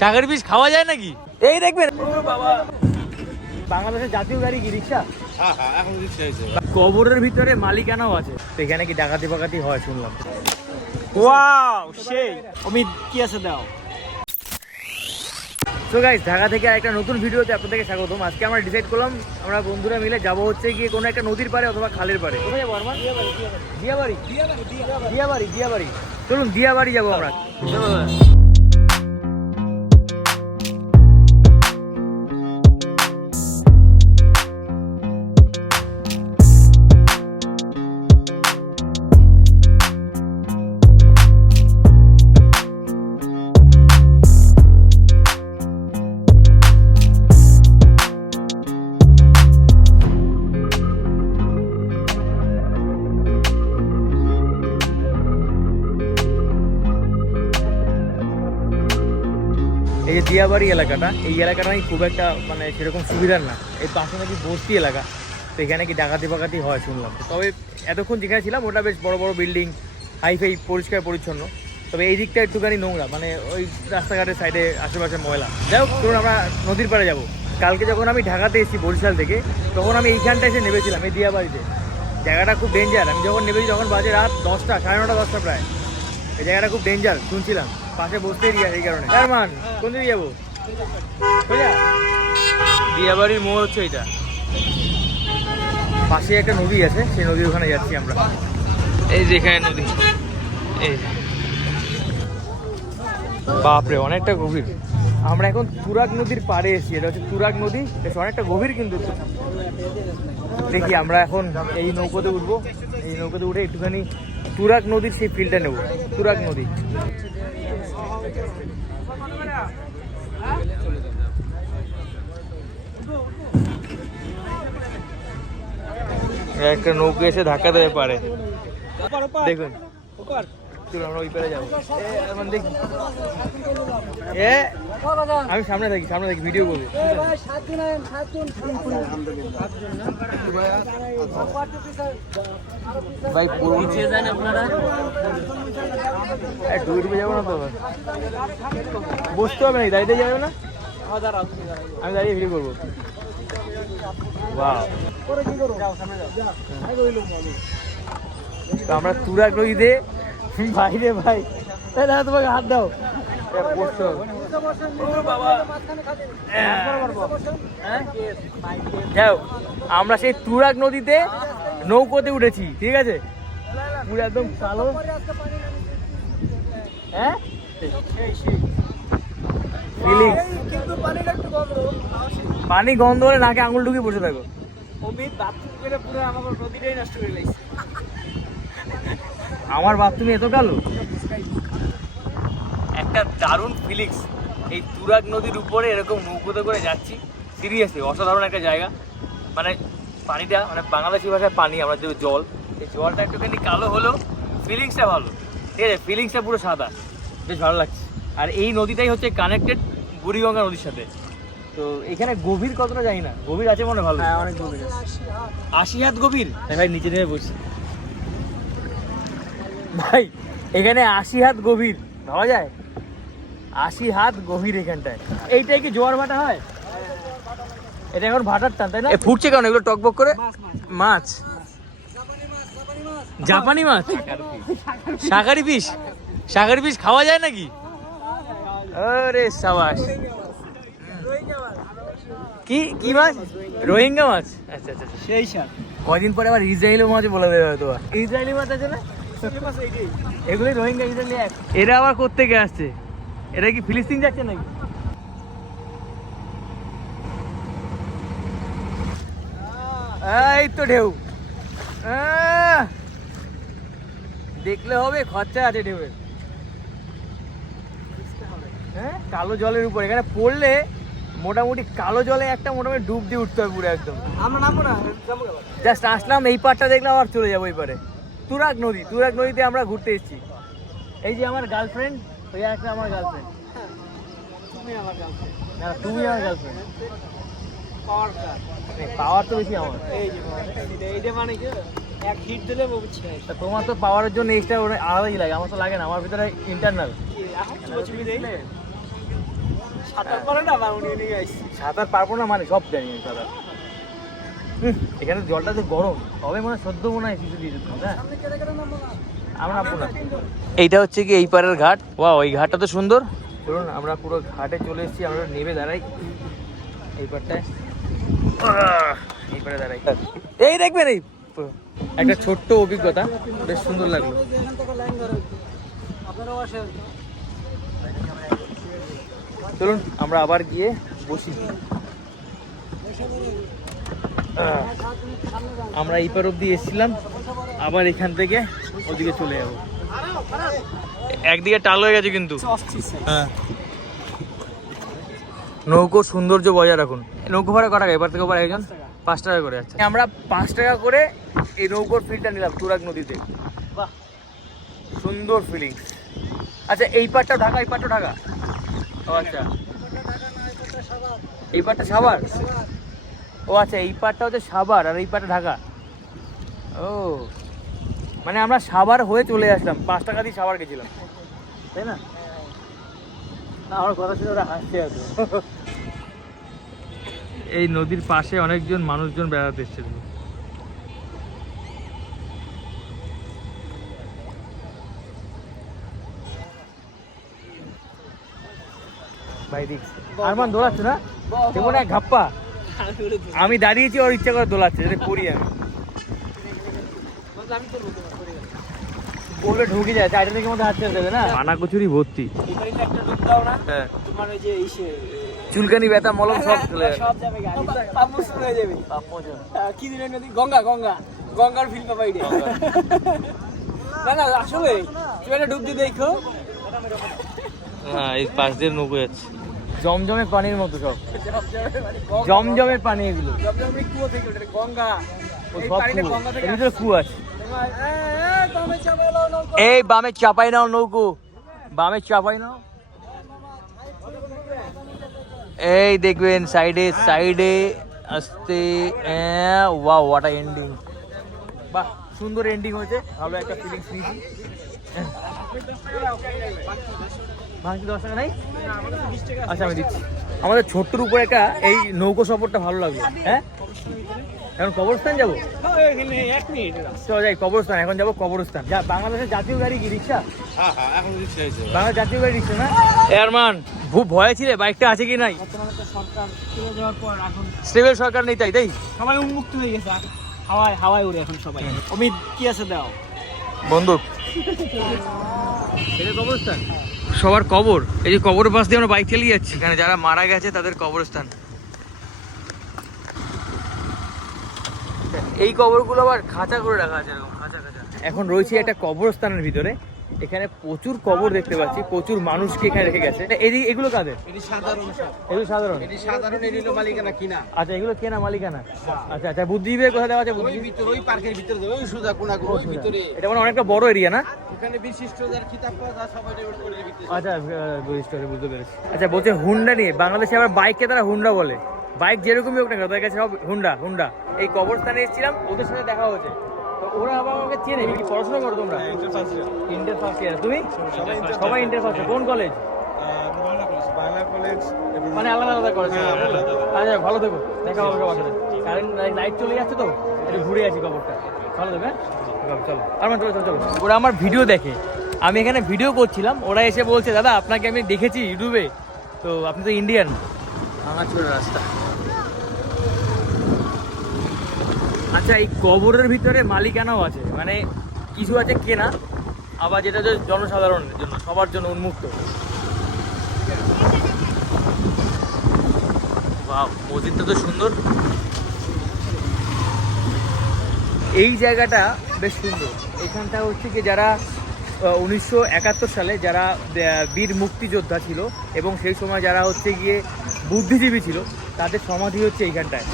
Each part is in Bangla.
সাগর বীজ খাওয়া যায় নাকি? এই দেখবেন। বাবা। বাংলাদেশের জাতীয় গাড়ি কি রিক্সা? হ্যাঁ হ্যাঁ কবরের ভিতরে মালিকানাও আছে। তো এখানে কি ডাকাতি ফাকাতি হয় শুনলাম। ওয়াও সেই। অমিত কি আছে দাও? তো গাইস ঢাকা থেকে একটা নতুন ভিডিওতে আপনাদেরকে স্বাগতম। আজকে আমরা ডিসাইড করলাম আমরা বন্ধুরা মিলে যাব হচ্ছে গিয়ে কোনো একটা নদীর পাড়ে অথবা খালের পাড়ে। কোথায় দিয়াবাড়ি। দিয়াবাড়ি দিয়াবাড়ি চলুন দিয়াবাড়ি যাব আমরা। এই যে দিয়াবাড়ি এলাকাটা, এই এলাকাটা নাকি খুব একটা মানে সেরকম সুবিধার না। এই পাশে নাকি বস্তি এলাকা, তো এখানে কি ডাকাতি ফাকাতি হয় শুনলাম। তবে এতক্ষণ যেখানে ছিলাম, ওটা বেশ বড় বড় বিল্ডিং হাইফাই পরিষ্কার পরিচ্ছন্ন। তবে এই দিকটা একটুখানি নোংরা মানে ওই রাস্তাঘাটের সাইডে আশেপাশে ময়লা। যাই হোক, ধরুন আমরা নদীর পাড়ে যাব। কালকে যখন আমি ঢাকাতে এসেছি বরিশাল থেকে, তখন আমি এইখানটা এসে নেমেছিলাম, এই দিয়াবাড়িতে। জায়গাটা খুব ডেঞ্জার আমি যখন নেমেছি তখন বাজে রাত দশটা, সাড়ে নটা, দশটা প্রায়। এই জায়গাটা খুব ডেঞ্জার শুনছিলাম। পাশে বসতেই দিয়া এই কারণে। মান কোন দিকে যাব? সোজা? দিয়াবাড়ির মোড় হচ্ছে এটা পাশে একটা নদী আছে সেই নদীর ওখানে যাচ্ছি আমরা। এই যে এখানে নদী। এই। বাপরে অনেকটা গভীর। আমরা এখন তুরাগ নদীর পাড়ে এসেছি এটা হচ্ছে তুরাগ নদী। বেশ অনেকটা গভীর কিন্তু। দেখি আমরা এখন এই নৌকোতে উঠবো। এই নৌকোতে উঠে একটুখানি তুরাগ নদীর সেই ফিল্ডটা নেব। তুরাগ নদী। একটা নৌকো এসে ধাক্কা দেবে পারে। দেখুন। চলুন আমরা ওই পারে যাব। দেখি। এ আমি সামনে থাকি সামনে থাকি ভিডিও করব। ভাই নিচে যান আপনারা। ডুবে ডুবে যাব না তো? বসতে হবে নাকি? দাঁড়িয়ে যাবে না? আমি দাঁড়িয়ে ভিডিও করব। বাহ তো আমরা তুরাগ নদীতে বাইরে ভাই। তোমাকে হাত দাও। হ্যাঁ? যাও আমরা সেই তুরাগ নদীতে নৌকোতে উঠেছি ঠিক আছে? পুরো একদম কালো। হ্যাঁ? পানি গন্ধ হলে নাকে আঙুল ঢুকে বসে থাকো। আমার বাথরুমে এত কালো? একটা দারুণ ফিলিংস এই তুরাগ নদীর উপরে এরকম নৌকোতে করে যাচ্ছি। সিরিয়াসলি অসাধারণ একটা জায়গা। মানে পানিটা মানে বাংলাদেশি ভাষায় পানি আমরা যে জল এই জলটা একটুখানি কালো হলেও ফিলিংসটা ভালো। ঠিক আছে ফিলিংসটা পুরো সাদা। বেশ ভালো লাগছে। আর এই নদীটাই হচ্ছে কানেক্টেড বুড়িগঙ্গা নদীর সাথে। তো এখানে গভীর কতটা জানি না। গভীর আছে মনে হয় ভালো। অনেক গভীর আশি হাত গভীর? ভাই নিচে নেমে বসছি। ভাই এখানে আশি হাত গভীর। ভাবা যায়? আশি হাত গভীর এখানটায়। এইটাই কি জোয়ার ভাটা হয়? এটা এখন ভাটার টান তাই না? ফুটছে কেন? এগুলো টকবক করে? মাছ জাপানি মাছ? শাকারি পিস শাকারি পিস খাওয়া যায় নাকি? আরে সাবাস। কি কি মাছ? রোহিঙ্গা মাছ? আচ্ছা আচ্ছা আচ্ছা। সেই সার কয়দিন পরে আবার ইসরায়েলি মাছ বলে দেবে হয়তো ইসরায়েলি মাছ আছে না? এগুলোই রোহিঙ্গা ইসরায়েলি এক। এরা আবার কোত্থেকে আসছে? এরা কি ফিলিস্তিন যাচ্ছে নাকি? এই তো ঢেউ! দেখলে হবে খরচা আছে ঢেউয়ের হ্যাঁ? কালো জলের উপর। এখানে পড়লে মোটামুটি কালো জলে একটা মোটামুটি ডুব দিয়ে উঠতে হবে পুরো একদম। আমরা নামবো না জাস্ট আসলাম এই পারটা দেখলাম আবার চলে যাব এই পারে তুরাগ নদী তুরাগ নদীতে আমরা ঘুরতে এসেছি। এই যে আমার গার্লফ্রেন্ড ওই একটা আমার গার্লফ্রেন্ড তুমি আমার গার্লফ্রেন্ড না তুমি আমার গার্লফ্রেন্ড পাওয়ার কার পাওয়ার তো বেশি আমার। এই যে মানে কি? এক হিট দিলে বলছি তা তোমার তো পাওয়ারের জন্য এক্সট্রা আলাদাই লাগে আমার তো লাগে না আমার ভিতরে ইন্টারনাল সাঁতার পরে না উনি সাঁতার পারব না মানে সব জানি সাঁতার। এখানে জলটা তো গরম তবে মনে হয় সদ্য মনে হয় কিছু দিয়ে দিত না। এইটা হচ্ছে কি এই পারের ঘাট? ওয়া ওই ঘাটটা তো সুন্দর। চলুন আমরা পুরো ঘাটে চলে এসেছি আমরা নেমে দাঁড়াই। এই পারটায় এই পারে দাঁড়াই। এই দেখবেন এই একটা ছোট্ট অভিজ্ঞতা বেশ সুন্দর লাগল। চলুন আমরা আবার গিয়ে বসি। আমরা এই পার অব্দি এসেছিলাম আবার এখান থেকে ওদিকে চলে যাব। একদিকে টাল হয়ে গেছে কিন্তু। হ্যাঁ। নৌকো সৌন্দর্য বজায় রাখুন। নৌকো ভাড়া কটা এবার থেকে ওবার একজন? পাঁচ টাকা করে আচ্ছা। আমরা পাঁচ টাকা করে এই নৌকোর ফিলটা নিলাম তুরাগ নদীতে। বাহ। সুন্দর ফিলিংস আচ্ছা এই পাটটা ঢাকা এই পাটটা ঢাকা? ও আচ্ছা। এই পাটটা সাভার? ও আচ্ছা এই পাটটা হচ্ছে সাভার আর এই পাটটা ঢাকা। ও মানে আমরা সাভার হয়ে চলে আসলাম পাঁচ টাকা দিয়ে সাভার গেছিলাম। তাই না? না, আমার কথা শুনে ওরা হাসছে এত এই নদীর পাশে অনেকজন মানুষজন বেড়াতে এসছে। ভাই দিক আরমান দোলাচ্ছে না? দেখো না ঘাপ্পা। আমি দাঁড়িয়েছি ওর ইচ্ছা করে দোলাচ্ছে যাতে করি আমি। বলবে ঢুকে যায় চারটে থেকে মধ্যে হাত ছেড়ে দেবে না? পানা কচুরি ভর্তি। এখানে একটা ডুব দাও না হ্যাঁ। তোমার ওই যে চুলকানি ব্যথা মলম সব চলে যাবে। সব যাবে গাড়ি শুরু হয়ে যাবে আহ, কি দিনের নদী গঙ্গা গঙ্গা। গঙ্গার ফিল এটা না না আসলে তুমি একটা ডুব দিয়ে দেখো। হ্যাঁ এই পাশ দিয়ে নৌকো যাচ্ছে। জমজমে পানির মতো সব। জমজমের পানি এগুলো। জমজমের এই ভিতরে কুয়ো আছে। বামে চাপাই নাও নৌকো। বামে চাপাই নাও। এই দেখবেন সাইডে সাইডে আসতে ওয়া হোয়াট আ এন্ডিং বাহ সুন্দর এন্ডিং হয়েছে। ভালো একটা ফিলিংস নিয়েছি। ভাঙছি দশ টাকা নাই? আচ্ছা আমি দিচ্ছি। আমাদের ছোট্টর উপরে একটা এই নৌকো সফরটা ভালো লাগল। হ্যাঁ? এখন কবরস্থান যাব? চল যাই কবরস্থান। এখন যাব কবরস্থান। যা বাংলাদেশের জাতীয় গাড়ি কি রিক্সা? বাংলা জাতীয় গাড়ি রিক্সা না? এয়ারমান খুব ভয় ছিলে বাইকটা আছে কি নাই? স্টেবল সরকার নেই তাই তাই? সবাই উন্মুক্ত হয়ে গেছে। হাওয়ায় হাওয়ায় উড়ে এখন সবাই। অমিত কি আছে দাও? বন্দুক। এটা কবরস্থান? সবার কবর। এই যে কবর পাশ দিয়ে আমরা বাইক চালিয়ে যাচ্ছি। এখানে যারা মারা গেছে তাদের কবরস্থান। এই কবরগুলো আবার খাঁচা করে রাখা আছে এরকম খাঁচা খাঁচা। এখন রয়েছে একটা কবরস্থানের ভিতরে। এখানে প্রচুর কবর দেখতে পাচ্ছি প্রচুর মানুষকে এখানে রেখে গেছে। এই এগুলো কাদের? এটি সাধারণ এগুলো সাধারণ? এটি সাধারণ এটি হলো মালিকানা কিনা। আচ্ছা এগুলো কেনা মালিকানা? আচ্ছা আচ্ছা বুদ্ধিজীবীর কথা দেওয়া আছে ওই বুদ্ধিজীবী ভিতরে ওই পার্কের ভিতরে ওই সুজা কোনা ওই ভিতরে। এটা মানে অনেকটা বড় এরিয়া না? বিশিষ্ট পাওয়া যায় সবাই ওই ভিতরে। আচ্ছা আহ, বুঝতে পেরেছি, আচ্ছা বলছে হুন্ডা নিয়ে বাংলাদেশে আবার বাইককে তারা হুন্ডা বলে। বাইক যেরকমই হোক না তাদের কাছে সব হুন্ডা হুন্ডা। এই কবরস্থানে এসেছিলাম ওদের সাথে দেখা হয়েছে। ওরা আবার আমাকে চেনে কি পড়াশোনা করো তোমরা? ইন্টার ফার্স্ট ইয়ার তুমি? সবাই ইন্টার ফার্স্ট কোন কলেজ মানে আলাদা আলাদা কলেজ আচ্ছা ভালো থেকো। দেখা হবে সবার সাথে। কারেন্ট লাইট চলে যাচ্ছে তো একটু ঘুরে আছি কবরটা ভালো চলো আর মানে চলো চলো। চলো ওরা আমার ভিডিও দেখে। আমি এখানে ভিডিও করছিলাম। ওরা এসে বলছে দাদা আপনাকে আমি দেখেছি ইউটিউবে তো আপনি তো ইন্ডিয়ান ভাঙাচোরা রাস্তা। আচ্ছা এই কবরের ভিতরে মালিকানাও আছে। মানে কিছু আছে কেনা, আবার যেটা হচ্ছে জনসাধারণের জন্য, সবার জন্য উন্মুক্ত। মসজিদটা তো সুন্দর। এই জায়গাটা বেশ সুন্দর। এখানটা হচ্ছে কি, যারা উনিশশো একাত্তর সালে যারা বীর মুক্তিযোদ্ধা ছিল, এবং সেই সময় যারা হচ্ছে গিয়ে বুদ্ধিজীবী ছিল, তাদের সমাধি হচ্ছে এইখানটায়।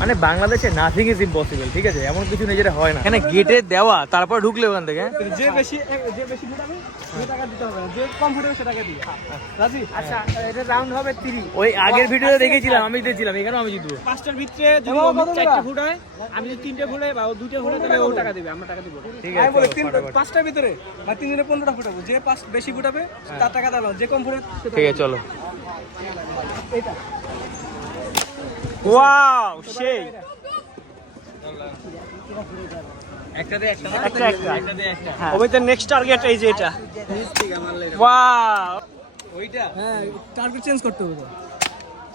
মানে বাংলাদেশে নাথিং ইজ ইম্পসিবল ঠিক আছে? এমন কিছু নেই যেটা হয় না। এখানে গেটে দেওয়া তারপর ঢুকলে ওখান থেকে। হ্যাঁ? যে বেশি যে বেশি ফুটাবে সে টাকা দিতে হবে। না। যে কম ফুটাবে সে টাকা দিবে রাজি? আচ্ছা এটা রাউন্ড হবে 3 ওই আগের ভিডিওতে দেখেছিলাম আমি জিতেছিলাম আমি জিতবো। পাঁচটার ভিতরে যদি চারটে ফুটায় আমি যদি তিনটে বা ও দুটো ফুলে তাহলে ও টাকা দিবে আমরা টাকা দিব। ঠিক আছে পাঁচটার ভিতরে। বা তিন দিনে পনেরোটা ফুটাবো যে পাঁচ বেশি ফুটাবে তার টাকা যে কম ফুটাবে ঠিক আছে চলো। ওয়াও সেই। একটাতে একটা একটা একটা। একটাতে একটা। ওইটা নেক্সট টার্গেট এই যে এটা। ওয়াও ওইটা? হ্যাঁ টার্গেট চেঞ্জ করতে হবে। তো।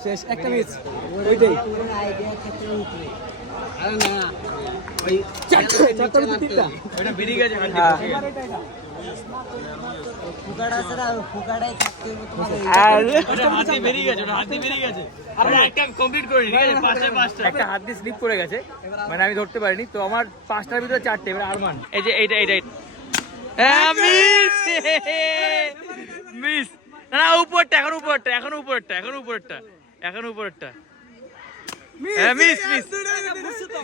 শেষ একটা মিস ওইটাই। আরে না ওই চারটে ভিতরে তিনটা। ওটা বেরিয়ে গেছে হ্যাঁ। একটা হাত দিয়ে স্লিপ করে গেছে। মানে আমি ধরতে পারিনি। তো আমার পাঁচটার ভিতরে চারটে এবার আরমান। এই যে এইটা এইটা হ্যাঁ মিস না উপরটা এখন উপরটা এখন উপরটা এখন উপরটা এখন উপরটা। হ্যাঁ মিস মিস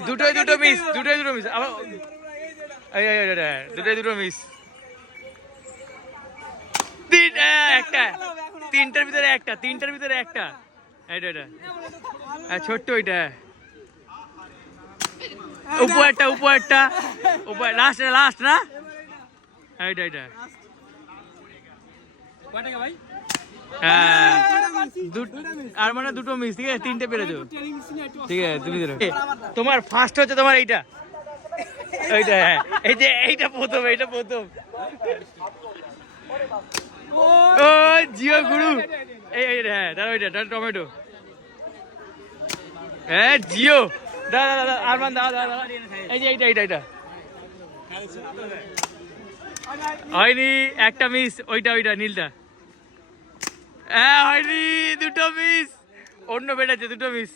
দুটোই দুটো মিস দুটোই দুটো মিস আবার দুটোই দুটো মিস তিন একটা। তিনটার ভিতরে একটা তিনটার ভিতরে একটা। এটা এটা। হ্যাঁ, ছোট্ট ওইটা। উপরটা উপরটা উপর লাস্ট লাস্ট না? হ্যাঁ, এইটা। এটা হ্যাঁ। দু- আর মানে দুটো মিস ঠিক আছে? তিনটে পেরেছ ঠিক আছে তুমি তোমার ফার্স্ট হচ্ছে তোমার এইটা। এইটা হ্যাঁ। এই যে এইটা প্রথম এইটা প্রথম। ও, জিও গুরু। এই এই হ্যাঁ দাঁড়া ওইটা দাঁড়া টমেটো। হ্যাঁ জিও। দাদা দাদা আরমান এই যে, এইটা এইটা এইটা। হয়নি, একটা মিস ওইটা ওইটা, নীলটা। হ্যাঁ হয়নি, দুটো মিস অন্য বেটাচ্ছে দুটো মিস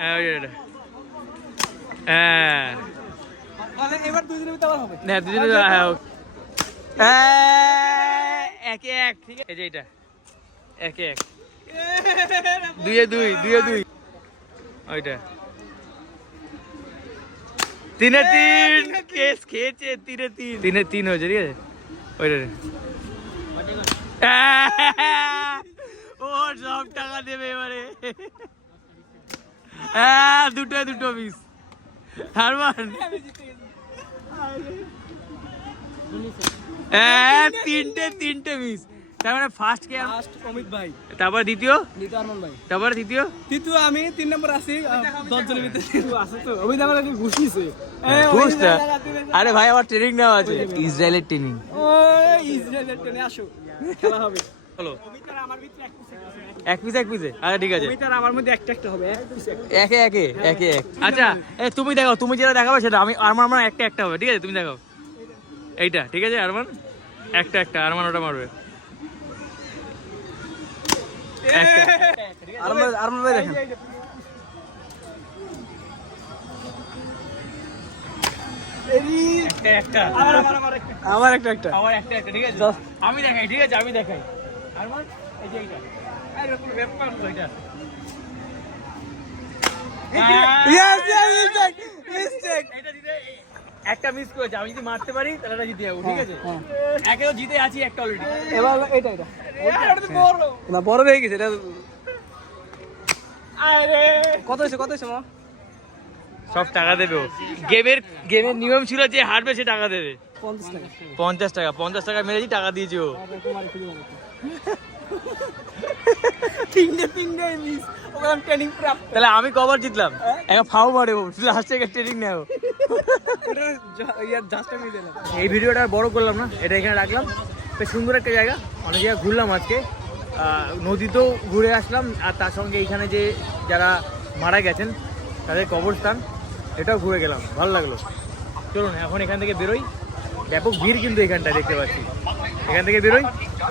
হ্যাঁ ওইটা। হ্যাঁ। এবার দুই দিনের ভিতরে হবে। না দুজনে তো- হ্যাঁ, হ্যাঁ, একে এক ঠিক আছে। এই যে এটা। একে এক। দুইয়ে দুই দুইয়ে দুই। ওইটা তিনে তিন। কেস খেয়েছে তিনে তিন। তিনে তিন হয়েছে ঠিক আছে? ওইটা ও সব টাকা দেবে এবারে। হ্যাঁ দুটো দুটো মিস হারমান। হ্যাঁ তিনটে তিনটে মিস তার মানে ফার্স্ট কে লাস্ট অমিত ভাই। তারপর দ্বিতীয়? নিতু আরমান ভাই। তারপর তৃতীয় তৃতীয় আমি তিন নম্বর আছি দশ জনের ভিতরে আছে তো? অমিত আমার নাকি ঘুষ নিছে ঘুষটা আরে ভাই আমার ট্রেনিং নেওয়া আছে। ইসরায়েলের ট্রেনিং ওই ইসরায়েলের ট্রেনে আসো। খেলা হবে। অমিত আর আমার ভিতরে এক এক পিস এক পিসে আচ্ছা ঠিক আছে। আর আমার মধ্যে একটা একটা হবে এক একে একে একে এক আচ্ছা এ তুমি দেখাও তুমি যেটা দেখাবে সেটা আমি আরমান আমার একটা একটা হবে ঠিক আছে? তুমি দেখাও এইটা ঠিক আছে আরমান? একটা একটা আরমান ওটা মারবে। একটা। আরমান আরমান ভাই দেখেন। একটা একটা। আমার আমার আমার একটা। আমার একটা একটা। আমার একটা একটা ঠিক আছে? আমি দেখাই ঠিক আছে আমি দেখাই। আরমান এই যে এইটা। একটা মিস করেছে। আমি যদি মারতে পারি তাহলে এটা জিতে যাব ঠিক আছে? হ্যাঁ। একে তো জিতে আছি একটা অলরেডি এবার এটা এটা। না বড় হয়ে গেছে এটা আরে। কত হয়েছে কত হয়েছে মা? সব টাকা দেবে ও। গেমের গেমের নিয়ম ছিল যে হারবে সে টাকা দেবে। পঞ্চাশ টাকা। পঞ্চাশ টাকা পঞ্চাশ টাকা মেরেছি টাকা দিয়েছে ও। তিনটে তিনটে মিস ওখানে ট্রেনিং প্রাপ্ত। তাহলে আমি কবার জিতলাম? একটা ফাউ মারে লাস্ট থেকে ট্রেনিং নেও ওটা ইয়ার জাস্টটা মিলে না এই ভিডিওটা বড় করলাম না এটা এখানে রাখলাম। বেশ সুন্দর একটা জায়গা অনেক জায়গায় ঘুরলাম আজকে। নদীতেও ঘুরে আসলাম আর তার সঙ্গে এখানে যে যারা মারা গেছেন তাদের কবরস্থান এটাও ঘুরে গেলাম ভালো লাগল। চলুন এখন এখান থেকে বেরোই। ব্যাপক ভিড় কিন্তু এখানটা দেখতে পাচ্ছি। এখান থেকে বেরোই।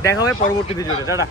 দেখা হবে পরবর্তী ভিডিওতে। টাটা।